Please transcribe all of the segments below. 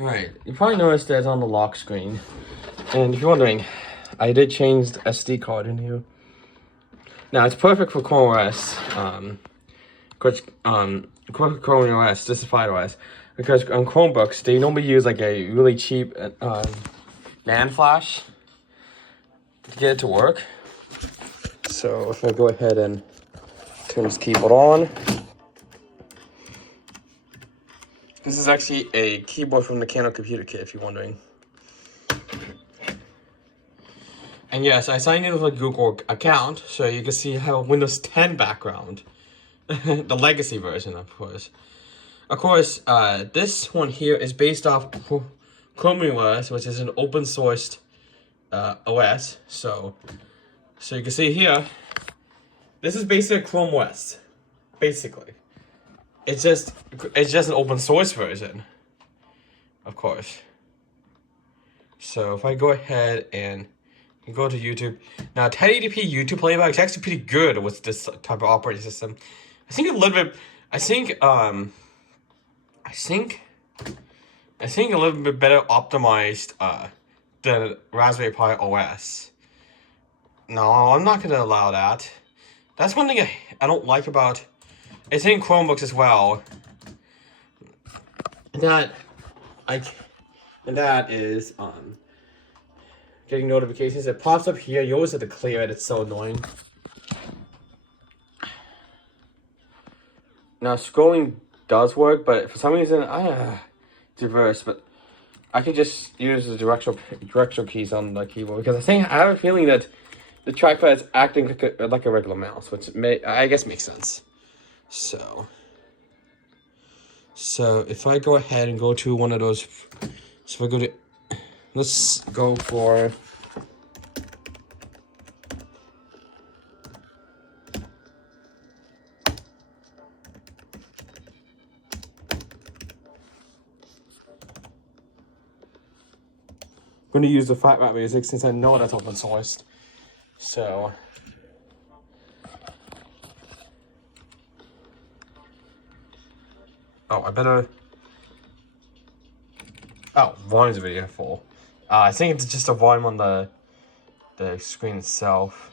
Alright, you probably noticed that it's on the lock screen. And if you're wondering, I did change the SD card in here. Now it's perfect for Chrome OS. Chrome OS, this is fyde OS. Because on Chromebooks, they normally use like a really cheap NAND flash to get it to work. So if I go ahead and turn this keyboard on. This is actually a keyboard from the Canon Computer Kit, if you're wondering. And yes, I signed in with a Google account, so you can see I have a Windows 10 background. The legacy version, of course. Of course, this one here is based off Chrome OS, which is an open sourced OS. So you can see here, this is basically Chrome OS, basically. It's just an open source version, of course. So if I go ahead and go to YouTube now, 1080p YouTube playback is actually pretty good with this type of operating system. I think a little bit. I think a little bit better optimized than Raspberry Pi OS. No, I'm not gonna allow that. That's one thing I don't like about. It's in Chromebooks as well. And that is getting notifications. It pops up here. You always have to clear it. It's so annoying. Now scrolling does work, but for some reason it's reversed. But I can just use the directional keys on the keyboard because I have a feeling that the trackpad is acting like a regular mouse, which I guess makes sense. So if I go ahead and go to one of those, so if I go to, let's go for, I'm going to use the fat rap music since I know that's open sourced. So I better. Oh, volume's video full. I think it's just a volume on the screen itself.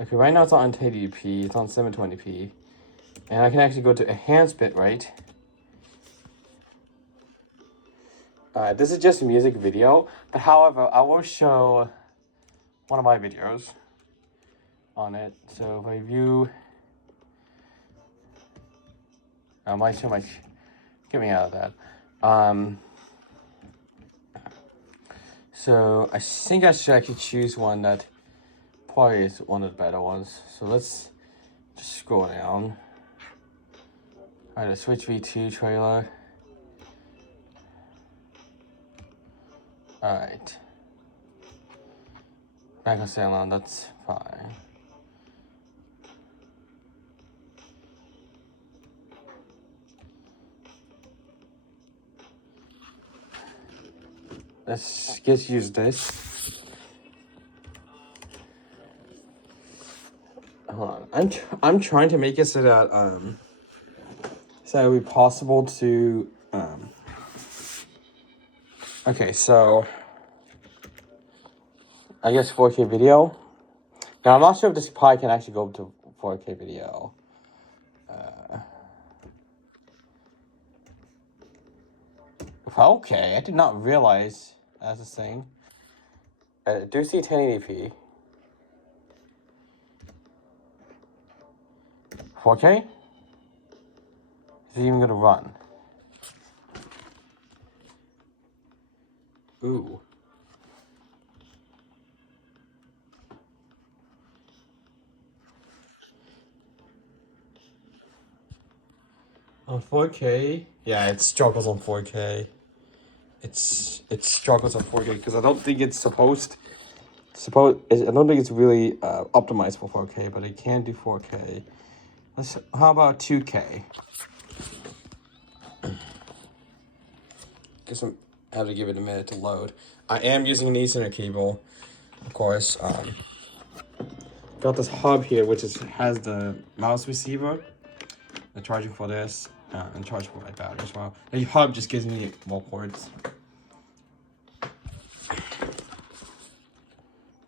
Okay, right now it's on 1080p. It's on 720p, and I can actually go to enhanced bitrate. This is just a music video, but however, I will show one of my videos on it. So if I view, I might show my, get me out of that. So I think I should actually choose one that probably is one of the better ones. So let's just scroll down. All right, the Switch V2 trailer. All right. Back on Salon, that's fine. Let's just use this. Hold on. I'm trying to make it so that it would be possible to okay, so I guess 4K video. Now I'm not sure if this Pi can actually go to 4K video. Okay, I did not realize that's a thing. I do see 1080p. 4K? Is it even gonna run? Ooh. On 4K? Yeah, it struggles on 4K. It struggles on 4K because I don't think it's supposed. I don't think it's really optimized for 4K, but it can do 4K. How about 2K? Guess I have to give it a minute to load. I am using an Ethernet cable, of course. Got this hub here, which has the mouse receiver. the charging for this, and charging for my battery as well. The hub just gives me more ports.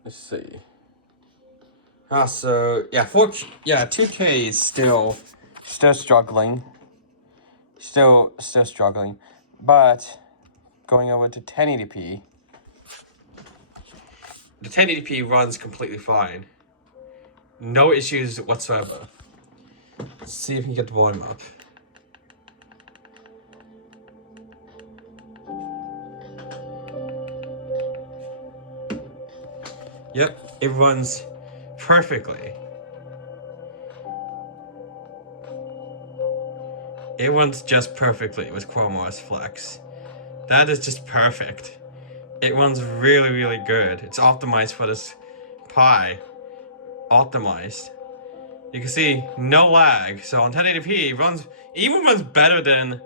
Let's see. So yeah, 2K is still struggling. Still struggling, but going over to 1080p. The 1080p runs completely fine. No issues whatsoever. Let's see if we can get the volume up. Yep, it runs perfectly. It runs just perfectly with Chrome OS Flex. That is just perfect. It runs really, really good. It's optimized for this Pi. Optimized. You can see no lag. So on 1080p, it even runs better than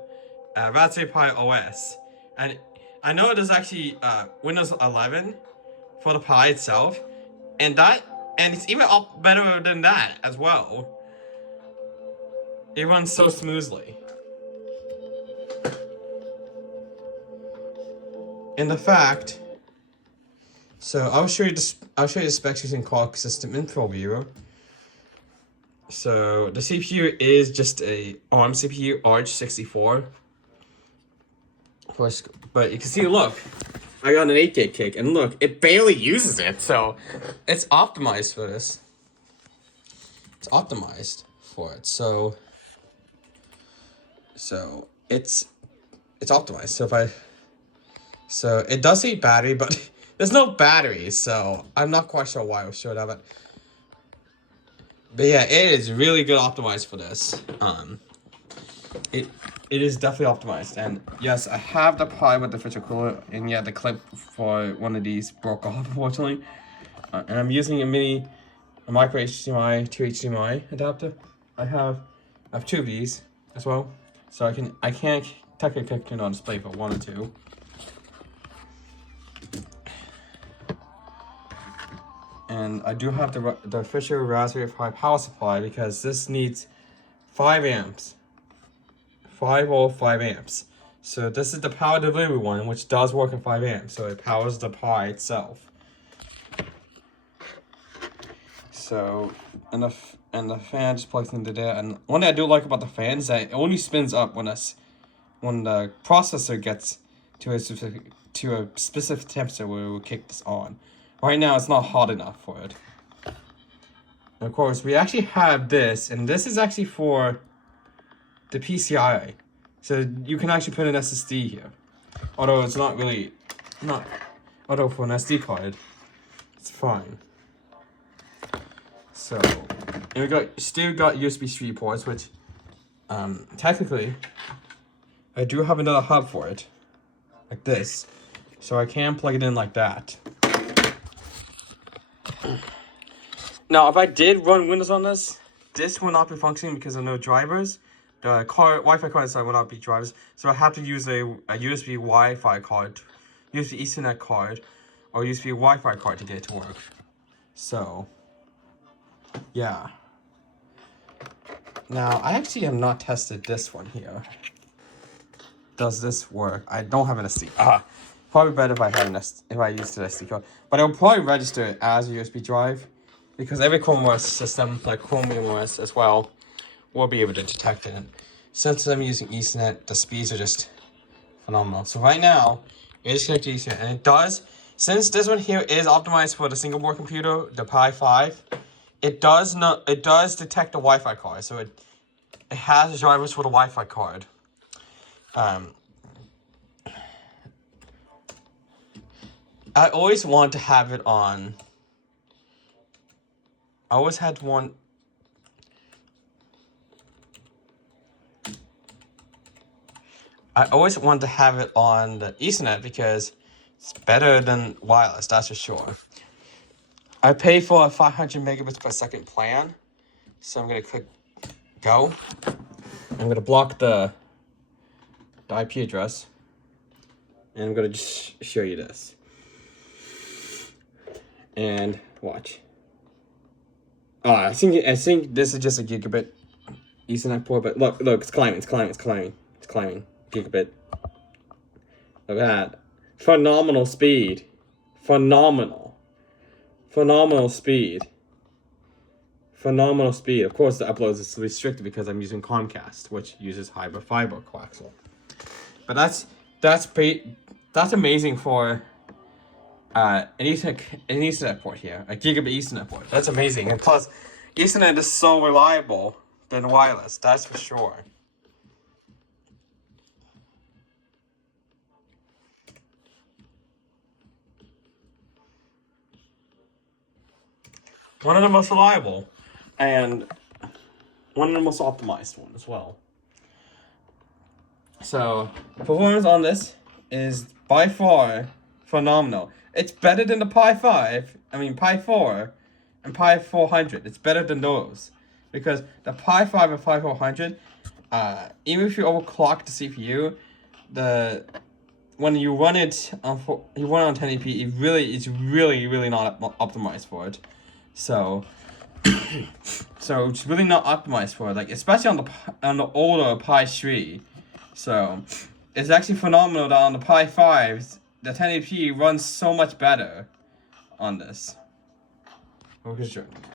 Raspberry Pi OS. And I know there's actually Windows 11 for the Pi itself, and it's even better than that as well. It runs so smoothly. And the fact, so I'll show you the specs using Clock System Info Viewer. So the CPU is just a ARM CPU, Arch64. But you can see, look, I got an 8 gig, and look, it barely uses it, so it's optimized for this. It's optimized for it, so it's optimized. So it does eat battery, but there's no battery, so I'm not quite sure why I showed that, but yeah, it is really good optimized for this. It is definitely optimized, and yes, I have the Pi with the feature cooler, and yeah, the clip for one of these broke off, unfortunately. And I'm using a micro HDMI to HDMI adapter. I have two of these as well, so I can't technically turn on display for 1 or 2. And I do have the official Raspberry Pi power supply because this needs 5 amps. 5 volt 5 amps. So this is the power delivery one, which does work at 5 amps, so it powers the Pi itself. So and the fan just plugs into there. And one thing I do like about the fan is that it only spins up when the processor gets to a specific temperature where it will kick this on. Right now it's not hot enough for it. And of course we actually have this, and this is actually for the PCIe, so you can actually put an SSD here. Although it's although for an SD card, it's fine. So, and we still got USB 3 ports, which technically I do have another hub for it, like this, so I can plug it in like that. Now, if I did run Windows on this will not be functioning because of no drivers. The Wi-Fi card inside will not be drivers, so I have to use a USB Wi-Fi card, USB Ethernet card, or USB Wi-Fi card to get it to work. So, yeah. Now, I actually have not tested this one here. Does this work? I don't have an SD. Probably better if I used the SD card, but it'll probably register it as a USB drive, because every Chrome OS system, like Chrome OS as well, will be able to detect it. Since I'm using Ethernet, the speeds are just phenomenal. So right now, it is connected to Ethernet, and it does, since this one here is optimized for the single board computer, the Pi 5, it does detect the Wi-Fi card, so it has drivers for the Wi-Fi card. I always want to have it on. I always had one. I always want to have it on the Ethernet because it's better than wireless, that's for sure. I pay for a 500 megabits per second plan, so I'm gonna click go. I'm gonna block the IP address, and I'm gonna just show you this. And watch. I think this is just a gigabit Ethernet port, but look, it's climbing. Gigabit. Look at that. Phenomenal speed. Phenomenal speed. Of course, the upload is restricted because I'm using Comcast, which uses fiber coaxial. But that's amazing for an Ethernet port here, a gigabit Ethernet port. That's amazing, and plus, Ethernet is so reliable than wireless. That's for sure. One of the most reliable, and one of the most optimized one as well. So, performance on this is by far phenomenal. It's better than the Pi 4, and Pi 400. It's better than those. Because the Pi 5 and Pi 400, even if you overclock the CPU, when you run it on 1080p, it's really not optimized for it. So it's really not optimized for it, like especially on the older Pi 3. So it's actually phenomenal that on the Pi 5, the 1080p runs so much better on this.